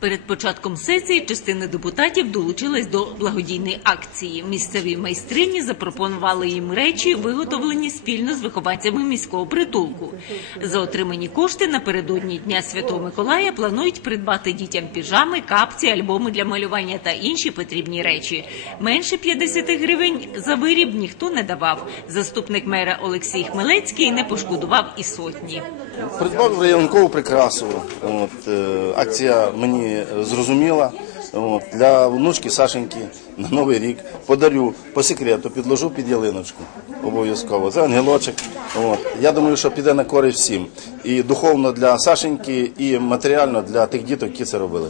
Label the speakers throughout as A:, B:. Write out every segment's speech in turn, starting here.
A: Перед початком сесії частина депутатів долучилась до благодійної акції. Місцеві майстрині запропонували їм речі, виготовлені спільно з вихованцями міського притулку. За отримані кошти напередодні Дня Святого Миколая планують придбати дітям піжами, капці, альбоми для малювання та інші потрібні речі. Менше 50 гривень за виріб ніхто не давав. Заступник мера Олексій Хмелецький не пошкодував і сотні.
B: Придбав районкову прикрасу. От, е, акція мені зрозуміла. От, для внучки Сашеньки на Новий рік подарю по секрету, підложу під ялиночку. Обов'язково. Це ангелочок. От. Я думаю, що піде на користь всім. І духовно для Сашеньки, і матеріально для тих діток, які це робили.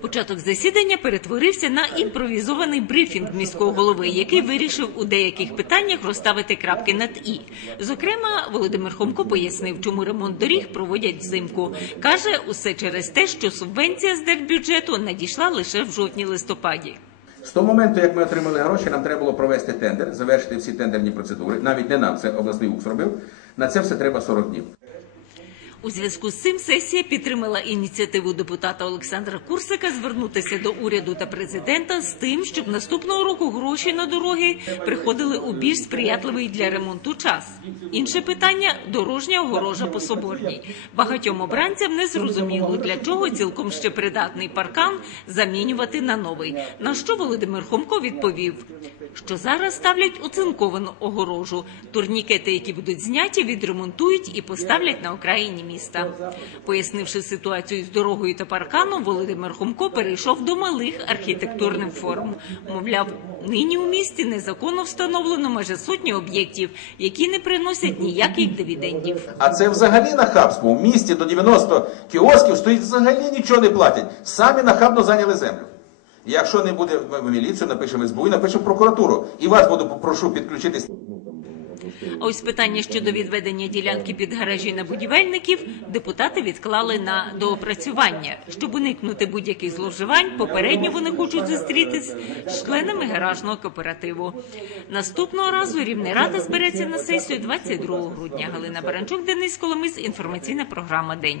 A: Початок засідання перетворився на імпровізований брифінг міського голови, який вирішив у деяких питаннях розставити крапки над і. Зокрема, Володимир Хомко пояснив, чому ремонт доріг проводять взимку. каже, усе через те, що субвенція з держбюджету надійшла лише в жовтні-листопаді.
C: З того моменту, як ми отримали гроші, нам треба було провести тендер, завершити всі тендерні процедури. Навіть не нам, це обласний УКС робив. На це все треба 40 днів.
A: У зв'язку з цим сесія підтримала ініціативу депутата Олександра Курсика звернутися до уряду та президента з тим, щоб наступного року гроші на дороги приходили у більш сприятливий для ремонту час. Інше питання дорожня огорожа по соборній. Багатьом обранцям не зрозуміло, для чого цілком ще придатний паркан замінювати на новий. На що Володимир Хомко відповів, що зараз ставлять оцинковану огорожу. Турнікети, які будуть зняті, відремонтують і поставлять на окраїні міста. Пояснивши ситуацію з дорогою та парканом, Володимир Хомко перейшов до малих архітектурних форм. Мовляв, нині у місті незаконно встановлено майже сотні об'єктів, які не приносять ніяких дивідендів.
C: А це взагалі нахабство. В місті до 90 кіосків стоїть взагалі нічого не платять. Самі нахабно зайняли землю. Якщо не буде міліцію, напишемо СБУ, напишемо прокуратуру. І вас буду прошу підключитись.
A: А ось питання щодо відведення ділянки під гаражі на будівельників депутати відклали на доопрацювання. Щоб уникнути будь-яких зловживань, попередньо вони хочуть зустрітись з членами гаражного кооперативу. Наступного разу рівна рада збереться на сесію 22 грудня. Галина Баранчук, Денис Коломис, інформаційна програма День.